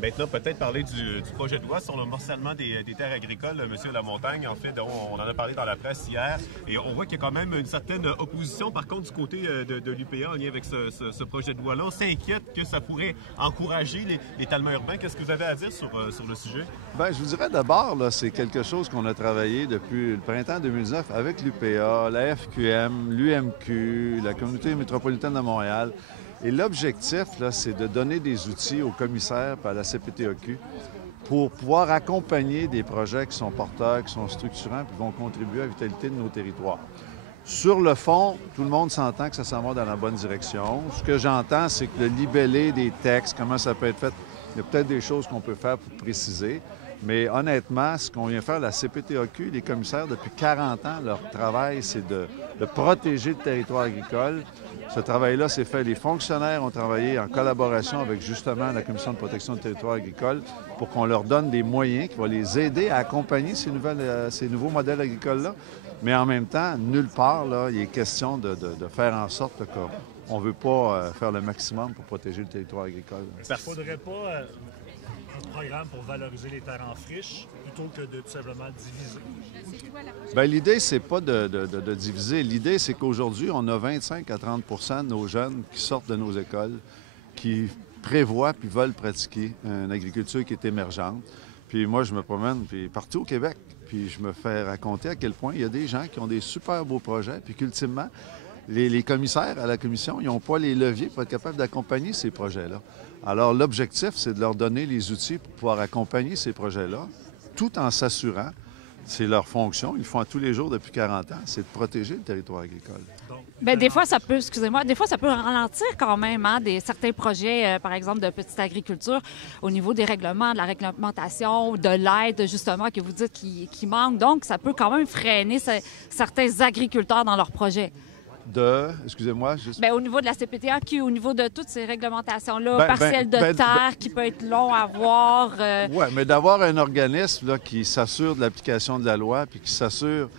Maintenant, peut-être parler du projet de loi sur le morcellement des terres agricoles, M. Lamontagne. En fait, on en a parlé dans la presse hier et on voit qu'il y a quand même une certaine opposition, par contre, du côté de l'UPA en lien avec ce projet de loi-là. On s'inquiète que ça pourrait encourager l'étalement urbain. Qu'est-ce que vous avez à dire sur le sujet? Bien, je vous dirais d'abord, c'est quelque chose qu'on a travaillé depuis le printemps 2019 avec l'UPA, la FQM, l'UMQ, la Communauté métropolitaine de Montréal. Et l'objectif, c'est de donner des outils aux commissaires et à la CPTAQ pour pouvoir accompagner des projets qui sont porteurs, qui sont structurants, puis qui vont contribuer à la vitalité de nos territoires. Sur le fond, tout le monde s'entend que ça s'en va dans la bonne direction. Ce que j'entends, c'est que le libellé des textes, comment ça peut être fait, il y a peut-être des choses qu'on peut faire pour préciser. Mais honnêtement, ce qu'on vient faire, la CPTAQ, les commissaires, depuis 40 ans, leur travail, c'est de protéger le territoire agricole. Ce travail-là s'est fait. Les fonctionnaires ont travaillé en collaboration avec justement la Commission de protection du territoire agricole pour qu'on leur donne des moyens qui vont les aider à accompagner ces nouveaux modèles agricoles-là. Mais en même temps, nulle part, là, il est question de faire en sorte qu'on ne veut pas faire le maximum pour protéger le territoire agricole. Il ne faudrait pas un programme pour valoriser les terres en friche plutôt que de tout simplement diviser? Bien, l'idée, c'est pas de diviser. L'idée, c'est qu'aujourd'hui, on a 25 à 30 de nos jeunes qui sortent de nos écoles, qui prévoient puis veulent pratiquer une agriculture qui est émergente. Puis moi, je me promène puis partout au Québec, puis je me fais raconter à quel point il y a des gens qui ont des super beaux projets, puis qu'ultimement, les commissaires à la commission, ils n'ont pas les leviers pour être capables d'accompagner ces projets-là. Alors, l'objectif, c'est de leur donner les outils pour pouvoir accompagner ces projets-là, tout en s'assurant, c'est leur fonction, ils le font tous les jours depuis 40 ans, c'est de protéger le territoire agricole. Bien, des fois, ça peut, des fois, ça peut ralentir quand même certains projets, par exemple, de petite agriculture au niveau des règlements, de la réglementation, de l'aide, justement, que vous dites qui manque. Donc, ça peut quand même freiner certains agriculteurs dans leurs projets. Excusez-moi, juste... Bien, au niveau de la CPTAQ, au niveau de toutes ces réglementations-là, partielles de terre qui peut être long à voir. Oui, mais d'avoir un organisme là, qui s'assure de l'application de la loi puis qui s'assure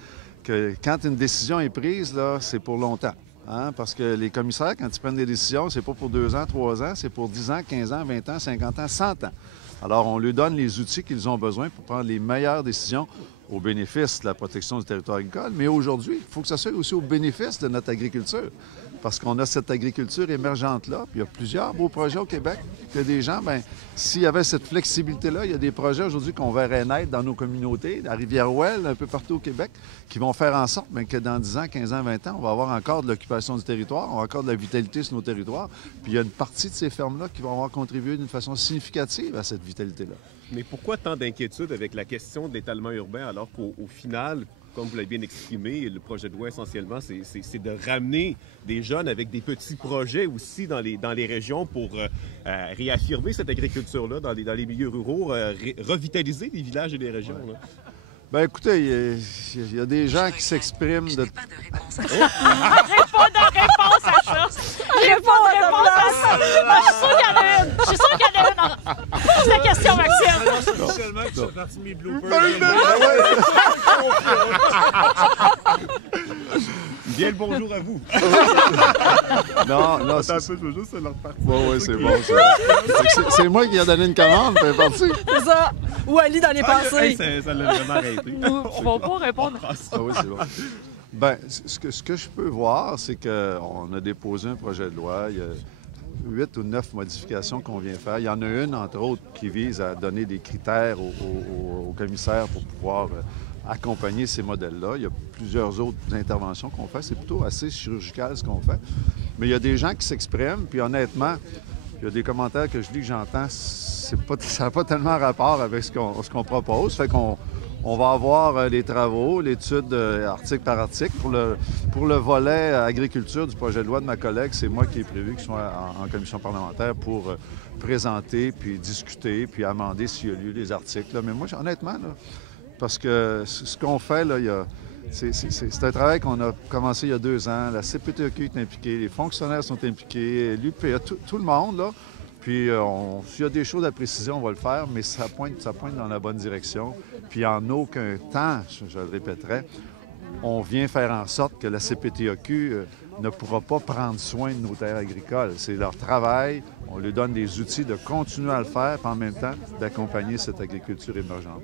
que quand une décision est prise, là, c'est pour longtemps. Hein? Parce que les commissaires, quand ils prennent des décisions, c'est pas pour 2 ans, 3 ans, c'est pour 10 ans, 15 ans, 20 ans, 50 ans, 100 ans. Alors, on leur donne les outils qu'ils ont besoin pour prendre les meilleures décisions au bénéfice de la protection du territoire agricole. Mais aujourd'hui, il faut que ça soit aussi au bénéfice de notre agriculture. Parce qu'on a cette agriculture émergente-là, puis il y a plusieurs beaux projets au Québec. Il y a des gens, bien, s'il y avait cette flexibilité-là, il y a des projets aujourd'hui qu'on verrait naître dans nos communautés, à Rivière-Ouelle, un peu partout au Québec, qui vont faire en sorte bien, que dans 10 ans, 15 ans, 20 ans, on va avoir encore de l'occupation du territoire, on va encore de la vitalité sur nos territoires. Puis il y a une partie de ces fermes-là qui vont avoir contribué d'une façon significative à cette vitalité-là. Mais pourquoi tant d'inquiétude avec la question de l'étalement urbain alors qu'au final, comme vous l'avez bien exprimé, le projet de loi, essentiellement, c'est de ramener des jeunes avec des petits projets aussi dans les régions pour réaffirmer cette agriculture-là dans les milieux ruraux, revitaliser les villages et les régions. Là. Bien, écoutez, il y a des gens qui s'expriment de... Pas de réponse à ça! Réponds à ça! Je suis sûre qu'il y en a une! Je suis sûre qu'il y en a une! Pose la question, Maxime! Officiellement, tu fais partie de mes bloopers. Bien le bonjour à vous! Non, c'est... Je veux juste leur partir. Oui, c'est bon, ça. C'est moi qui ai donné une commande, c'est parti. C'est ça! Ou Ali dans les pensées. Ça l'a vraiment arrêté. Nous ne pouvons pas répondre. Ah oui, c'est bon. Bien, ce que je peux voir, c'est qu'on a déposé un projet de loi. Il y a 8 ou 9 modifications qu'on vient faire. Il y en a une, entre autres, qui vise à donner des critères aux commissaires pour pouvoir accompagner ces modèles-là. Il y a plusieurs autres interventions qu'on fait. C'est plutôt assez chirurgical ce qu'on fait. Mais il y a des gens qui s'expriment, puis honnêtement, il y a des commentaires que je lis, que j'entends, ça n'a pas tellement rapport avec ce qu'on propose. Fait qu'on va avoir les travaux, l'étude article par article. Pour le volet agriculture du projet de loi de ma collègue, c'est moi qui ai prévu qu'il soit en commission parlementaire pour présenter, puis discuter, puis amender s'il y a lieu les articles. Là. Mais moi, honnêtement, là, parce que ce qu'on fait, là, c'est un travail qu'on a commencé il y a 2 ans. La CPTAQ est impliquée, les fonctionnaires sont impliqués, l'UPA, tout le monde, là. Puis, s'il y a des choses à préciser, on va le faire, mais ça pointe dans la bonne direction. Puis, en aucun temps, je le répéterai, on vient faire en sorte que la CPTAQ ne pourra pas prendre soin de nos terres agricoles. C'est leur travail on lui donne des outils de continuer à le faire, puis en même temps d'accompagner cette agriculture émergente.